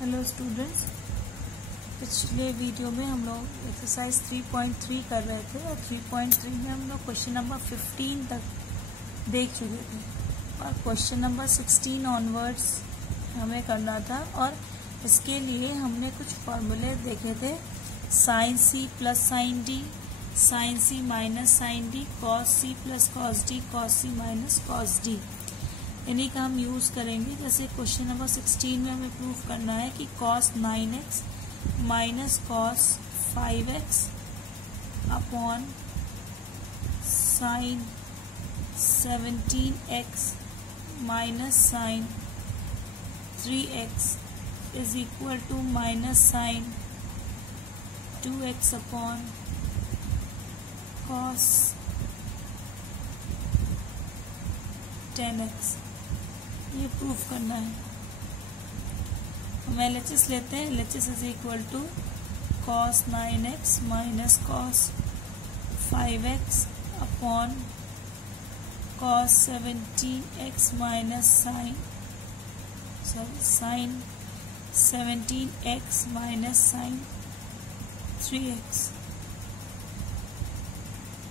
Hello students, पिछले video में हम लोग एक्सरसाइज 3.3 कर रहे थे और 3.3 में हम लोग क्वेश्चन नंबर 15 तक देख चुके थे और क्वेश्चन नंबर 16 ऑनवर्ड्स हमें करना था। और इसके लिए हमने कुछ फॉर्मूले देखे थे, sine C plus sine D, sine C minus sine D, cos C plus cos D, cos C minus cos D. इन्हीं का हम यूज़ करेंगे। जैसे क्वेश्चन नंबर 16 में हमें प्रूफ करना है कि cos 9x minus cos 5x upon sine 17x minus sine 3x is equal to minus sine 2x upon cos 10x। ये प्रूफ करना है। हम LHS लेते हैं। LHS is equal to cos 9x minus cos 5x upon cos 17x minus sine 17x minus sine 3x।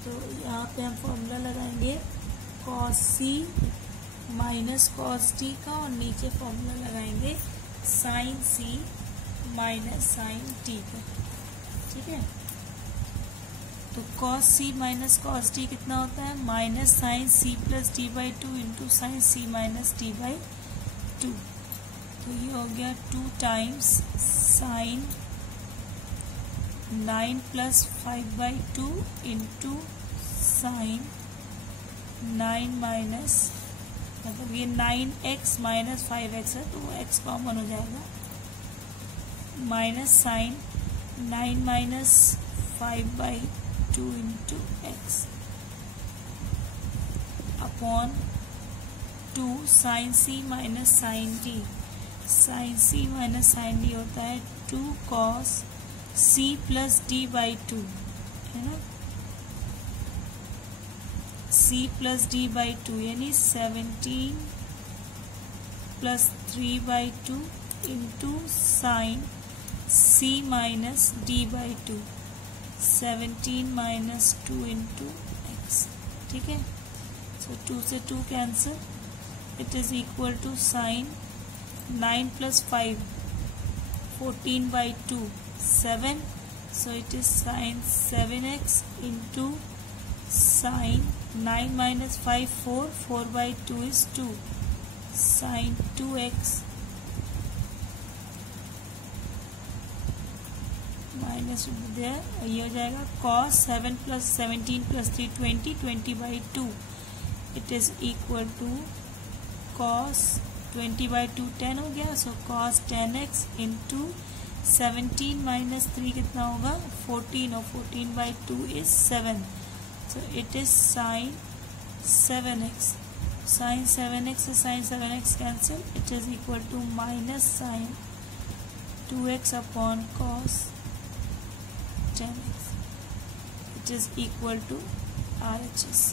तो यहाँ पे हम फॉर्मूला लगाएंगे cos c minus cos D का और नीचे फॉर्मूला लगाएंगे sine C minus sine T का। ठीक है, तो cos C minus cos D कितना होता है? Minus sine C plus D by 2 into sine C minus D by 2। तो ये हो गया 2 times sign 9 plus 5 by 2 into sine 9 minus, मतलब ये 9x माइनस 5x है तो वो x कॉमन हो जाएगा, minus sine 9 minus 5 by 2 into X upon 2 sine C minus sine D. Sine C minus sine D होता है 2 cos C plus D by 2, है ना, c प्लस डी बाई 2 यानी 17 plus 3 by 2 into sine c minus D by 2, 17 minus 2 into X. ठीक है, so 2 से 2 cancel, it is equal to sine 9 plus 5 14 by 2 7, so it is sine 7x into sine 9 minus 5 4 by 2 is 2, sine 2x minus there, ये हो जाएगा cos 7 plus 17 plus 3 20 by 2, it is equal to cos 20 by 2 10 हो गया, सो cos 10x into 17 minus 3 कितना होगा 14, और 14 by 2 is 7, so it is sin 7x. Sin 7x से sin 7x cancel, it is equal to minus sin 2x upon cos 10x. It is equal to RHS.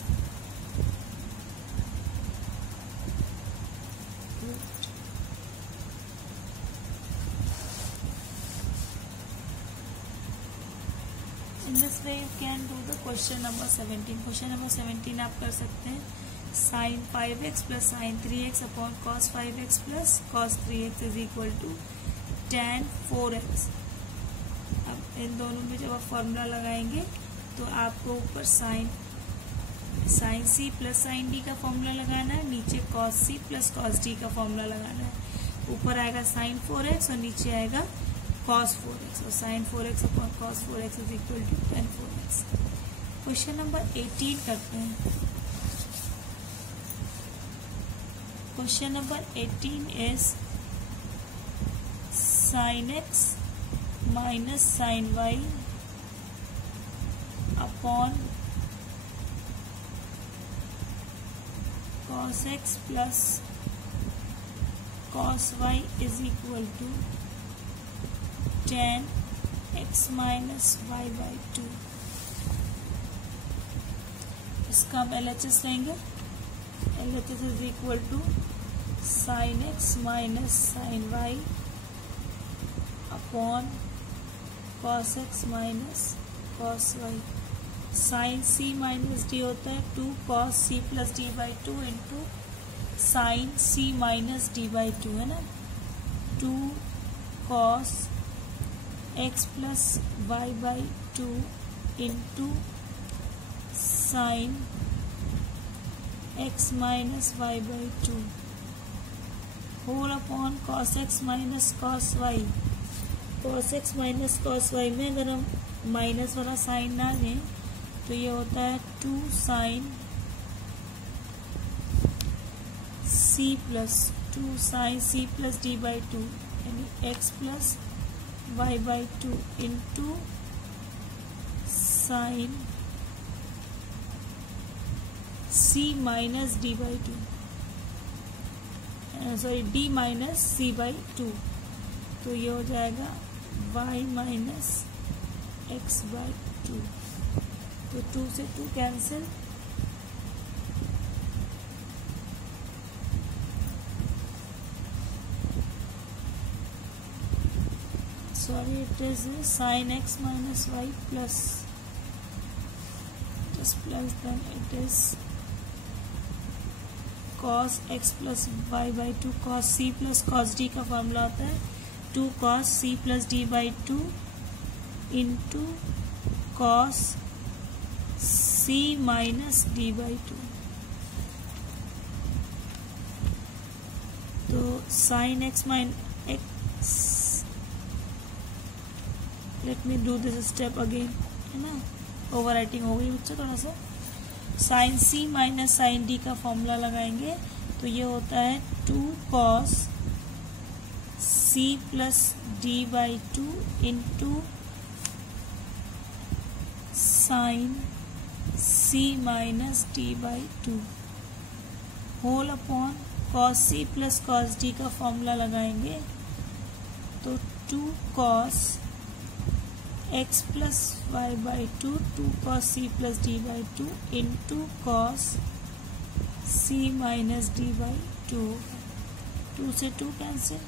In this way you can do the question number 17. Question number 17 आप कर सकते हैं sin 5x plus sin 3x upon cos 5x plus cos 3x is equal to tan 4x। अब इन दोनों में जब आप formula लगाएंगे तो आपको ऊपर sine c plus sine d का फॉर्मूला लगाना है, नीचे cos c plus cos d का फॉर्मूला लगाना है। ऊपर आएगा sin 4x और नीचे आएगा cos 4x, और sin 4x अपॉन cos 4x is equal to tan 4x। Question number 18 करते हैं। Question number 18 is sin x minus sin y upon cos x plus cos y is equal to tan x minus y by 2। इसका हम LHS लेंगे। LHS is equal to sin x minus sin y upon cos X minus cos Y. Sine C minus D होता है 2 cos C plus D by 2 into sine C minus D by 2 है ना। 2 cos X plus Y by 2 into sine X minus Y by 2 whole upon cos X minus cos Y. Cos X minus cos Y में अगर हम minus वाला sign ना लें तो ये होता है 2 sine C plus D by 2 यानी X plus Y by 2 into sine C minus D by 2 sorry D minus C by 2। तो ये हो जाएगा y माइनस एक्स बाई 2। तो 2 से 2 cancel, sorry it is sine X minus Y plus then it is cos X plus Y by 2। Cos C plus cos D का formula होता है 2 cos C plus D by 2 into cos C minus D by 2। तो sine X minus X, let me do this step again, है ना, overwriting हो गई बच्चों थोड़ा सा। Sine C minus sine D का फॉर्मूला लगाएंगे तो ये होता है 2 cos C plus D by 2 into sine C minus D by 2 whole upon cos C plus cos D का फॉर्मूला लगाएंगे तो 2 cos X plus Y by 2 2 cos C plus D by 2 into cos C minus D by 2। 2 से 2 cancel,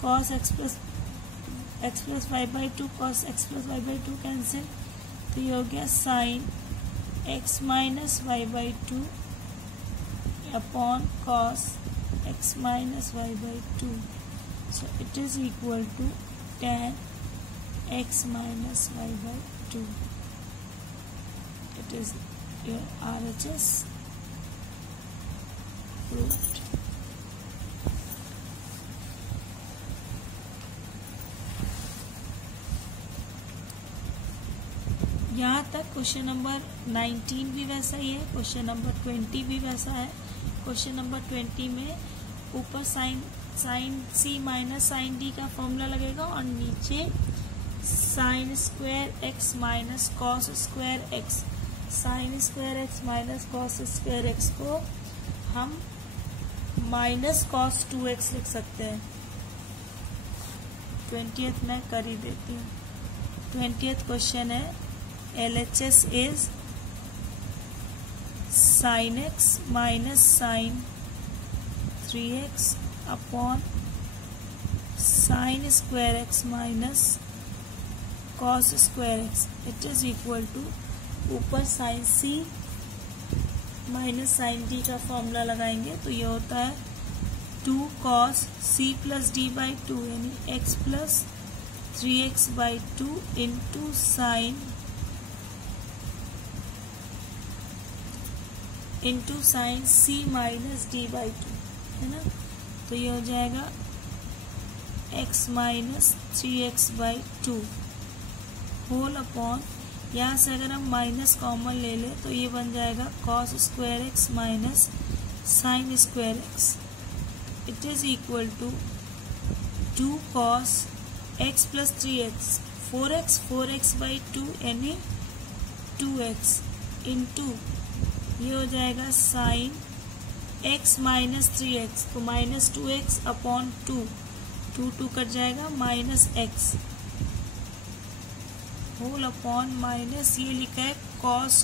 cos X plus Y by 2 cos X plus Y by 2 cancel. तो ये हो गया sine X minus Y by 2 upon cos X minus Y by 2। So it is equal to tan x minus y by 2. It is your RHS proved. यहाँ तक question number 19 भी वैसा ही है, question number 20 भी वैसा है। क्वेश्चन नंबर 20 में ऊपर sine C minus sine D का फॉर्मूला लगेगा और नीचे sign square X minus cos square x. Sign square X minus cos square x को हम माइनस कॉस 2x लिख सकते हैं। 20th में कर ही देती हूँ। 20th क्वेश्चन है LHS is sine X minus sine 3x upon sine square X minus cos square X. It is equal to ऊपर sine C minus sine D का फॉर्मूला लगाएंगे तो ये होता है 2 cos C plus D by 2 यानी X plus 3x by 2 into sine C minus D by 2, है ना। तो ये हो जाएगा x minus 3x by 2 whole upon, यहाँ से अगर हम माइनस कॉमन ले लें तो ये बन जाएगा cos square X minus sine square X. It is equal to 2 cos X plus 3x 4x by 2 यानी 2x इंटू ये हो जाएगा साइन x माइनस 3x तो माइनस 2x अपॉन 2 कट जाएगा minus x whole upon minus ये लिखा है cos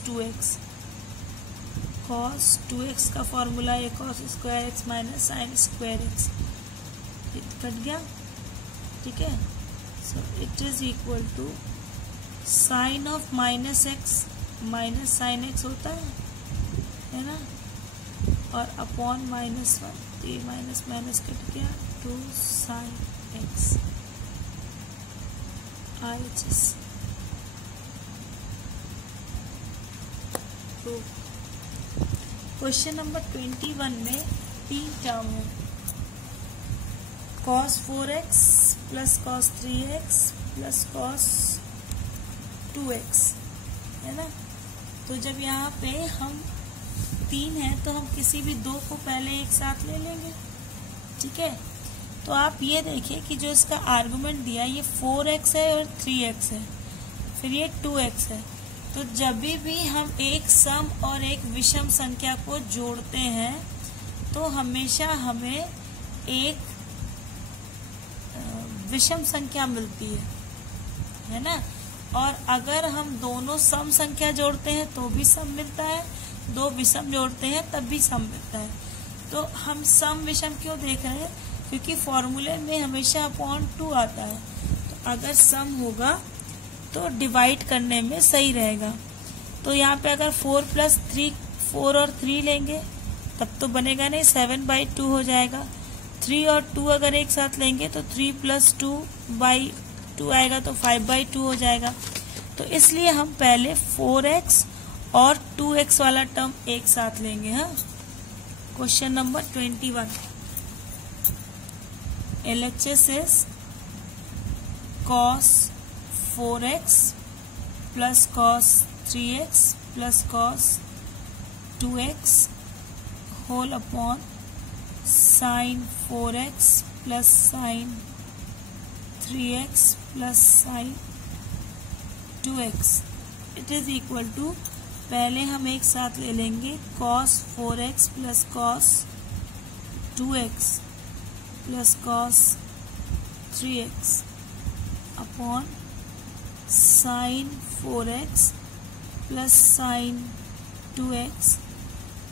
2x का फॉर्मूला है cos square X minus sine square X. Cut गया, ठीक है। So it is equal to sine of minus X, minus sine X होता है ना, और अपॉन माइनस वन, ये माइनस माइनस कट गया, टू साइन एक्स RHS। तो क्वेश्चन नंबर 21 में 3 टर्म है, cos 4x plus cos 3x plus cos 2x, है ना। तो जब यहाँ पे हम 3 है तो हम किसी भी 2 को पहले एक साथ ले लेंगे, ठीक है। तो आप ये देखिए कि जो इसका आर्गुमेंट दिया ये 4x है और 3x है, फिर ये 2x है। तो जब भी हम एक सम और एक विषम संख्या को जोड़ते हैं तो हमेशा हमें एक विषम संख्या मिलती है ना। और अगर हम दोनों सम संख्या जोड़ते हैं तो भी सम मिलता है, 2 विषम जोड़ते हैं तब भी सम मिलता है। तो हम सम विषम क्यों देख रहे हैं, क्योंकि फॉर्मूले में हमेशा अपॉन 2 आता है। तो अगर सम होगा तो डिवाइड करने में सही रहेगा। तो यहाँ पे अगर 4 प्लस 3, 4 और 3 लेंगे तब तो बनेगा नहीं, 7/2 हो जाएगा। 3 और 2 अगर एक साथ लेंगे तो 3 प्लस 2/2 आएगा, तो 5/2 हो जाएगा। तो इसलिए हम पहले 4x और 2x वाला टर्म एक साथ लेंगे। हाँ, question number 21, LHS is cos 4x plus cos 3x plus cos 2x whole upon sin 4x plus sin 3x plus sin 2x। It is equal to, पहले हम एक साथ ले लेंगे cos 4x plus cos 2x plus cos 3x upon sin 4x plus sin 2x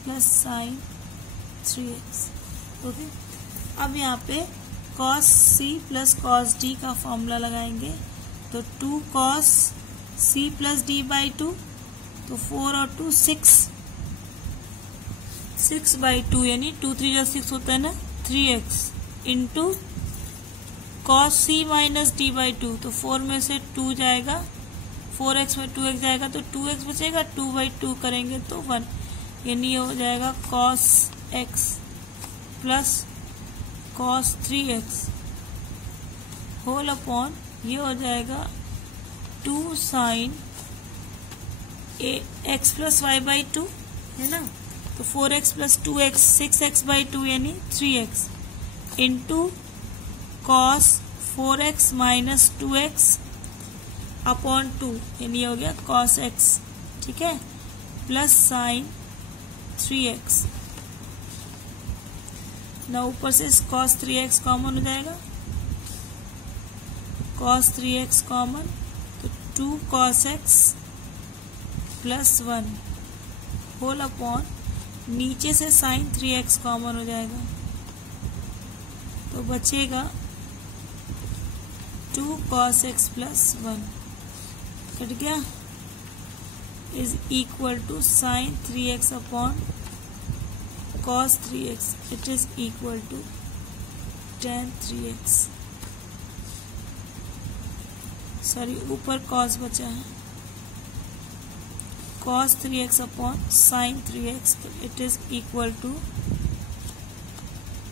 plus sin 3x। Okay, अब यहाँ पे cos c plus cos d का फॉर्मूला लगाएंगे। तो 2 cos c प्लस d/2, तो 4 और 2 6/2, यानी 2 3 जा 6 होता है ना, 3x into cos c minus d/2, तो 4 में से 2 जाएगा, 4x में 2x जाएगा तो 2x बचेगा, 2/2 करेंगे तो 1, यानी हो जाएगा cos x plus cos 3x whole upon, ये हो जाएगा 2 sin x प्लस y/2, है ना। तो 4x प्लस 2x 6x/2 यानी 3x into cos 4x minus 2x upon 2, यानी हो गया cos x, ठीक है, प्लस sin 3x। ना ऊपर से cos 3x कॉमन हो जाएगा, cos 3x कॉमन, तो 2 cos x plus 1 whole upon, नीचे से sin 3x कॉमन हो जाएगा, तो बचेगा 2 cos x प्लस 1 कट गया, is equal to sin 3x upon cos 3x, it is equal to tan 3x। Sorry, ऊपर cos बचा है, cos 3x upon sin 3x, तो it is equal to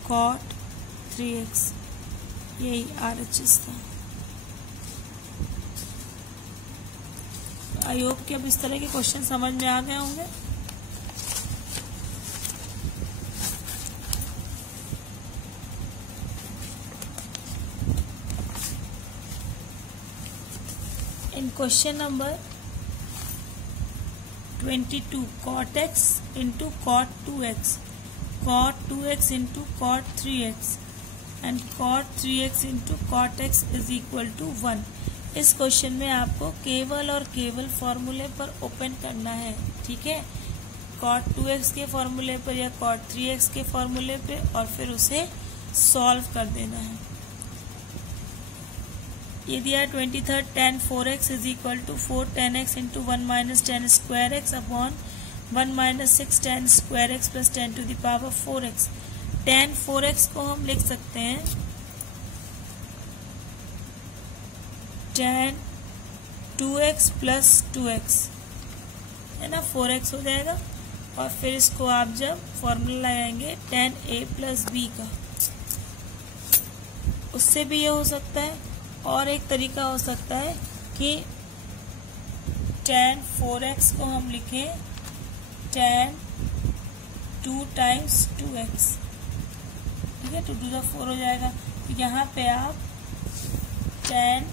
cot 3x। यही RHS था। I hope कि अब इस तरह के क्वेश्चन समझ में आ गए होंगे। In question number 22, cot x into cot 2x, cot 2x into cot 3x and cot 3x into cot x is equal to 1। इस क्वेश्चन में आपको केवल और केवल फॉर्मूले पर ओपन करना है, ठीक है, cot 2x के फॉर्मूले पर या cot 3x के फॉर्मूले पे, और फिर उसे सॉल्व कर देना है। ये दिया है 23 tan 4x is equal to 4 tan x into 1 minus tan square X upon 1 minus 6 tan square X plus 10 to the power 4x। tan 4x को हम लिख सकते हैं tan 2x प्लस 2x, है ना, 4x हो जाएगा। और फिर इसको आप जब फॉर्मूला लगाएंगे tan a प्लस b का, उससे भी ये हो सकता है। और एक तरीका हो सकता है कि tan 4x को हम लिखें tan 2 टाइम्स 2x, ठीक है, 2 to the 4 हो जाएगा। तो यहाँ पे आप tan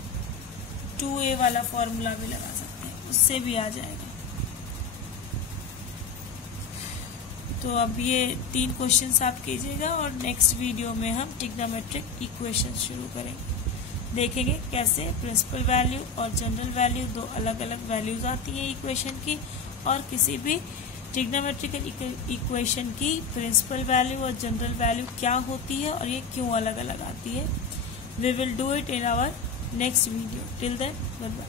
2a वाला फॉर्मूला भी लगा सकते हैं, उससे भी आ जाएगा। तो अब ये 3 क्वेश्चंस आप कीजिएगा और नेक्स्ट वीडियो में हम ट्रिग्नोमेट्रिक इक्वेशन शुरू करेंगे। देखेंगे कैसे प्रिंसिपल वैल्यू और जनरल वैल्यू, दो अलग अलग वैल्यूज आती हैं इक्वेशन की, और किसी भी ट्रिग्नोमेट्रिकल इक्वेशन की प्रिंसिपल वैल्यू और जनरल वैल्यू क्या होती है और ये क्यों अलग अलग आती है। We will do it in our next video. Till then, good bye.